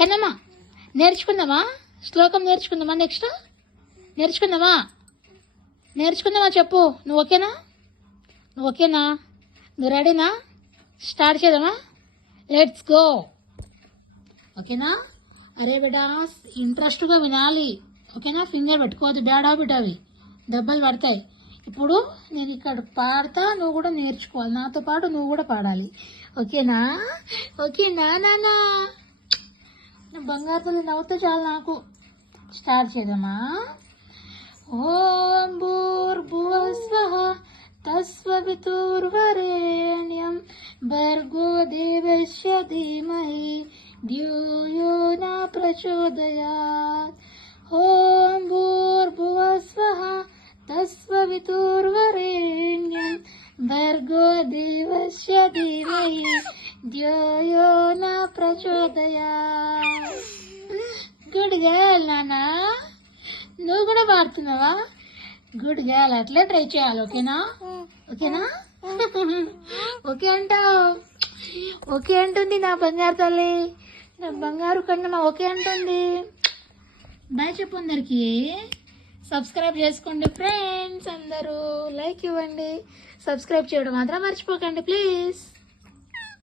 కన్నమ్మా నేర్చుకుందామా? శ్లోకం నేర్చుకుందామా? నెక్స్ట్ నేర్చుకుందామా? చెప్పు. నువ్వు ఓకేనా? నువ్వు రెడీనా? స్టార్ట్ చేద్దామా? Let's go. ఓకేనా? అరే బిడ్డా ఇంట్రెస్ట్గా వినాలి. ఓకేనా? ఫింగర్ పెట్టుకోవద్దు, బ్యాడ్ హ్యాబిట్ అవి, దెబ్బలు పడతాయి. ఇప్పుడు నేను ఇక్కడ పాడతా, నువ్వు కూడా నేర్చుకోవాలి. నాతో పాటు నువ్వు కూడా పాడాలి. ఓకేనా? నానా బంగారు తల్లి నవ్వుతూ చాలు నాకు. స్టార్ట్ చేద్దామా? ఓం భూర్భువస్వః తస్సవితుర్వరేణ్యం భర్గో దేవస్య ధీమహి ధియో యో న ప్రచోదయాత్. ఓం భూర్భువస్వః తస్సవితుర్వరేణ్యం భర్గో దేవస్య ధీమహి ధియో యో న ప్రచోదయాత్. గుడ్ గర్ల్ నానా. నువ్వు కూడా పాడుతున్నావా? Good girl. అట్లే ట్రై చేయాలి. ఓకేనా? ఓకే అంటావు. ఓకే అంటుంది నా బంగారు తల్లి, నా బంగారు కన్నమ్మ. ఓకే అంటుంది. బాయ్ చెప్పు అందరికి. సబ్స్క్రైబ్ చేసుకోండి ఫ్రెండ్స్ అందరూ. లైక్ ఇవ్వండి. సబ్స్క్రైబ్ చేయడం మాత్రం మర్చిపోకండి ప్లీజ్.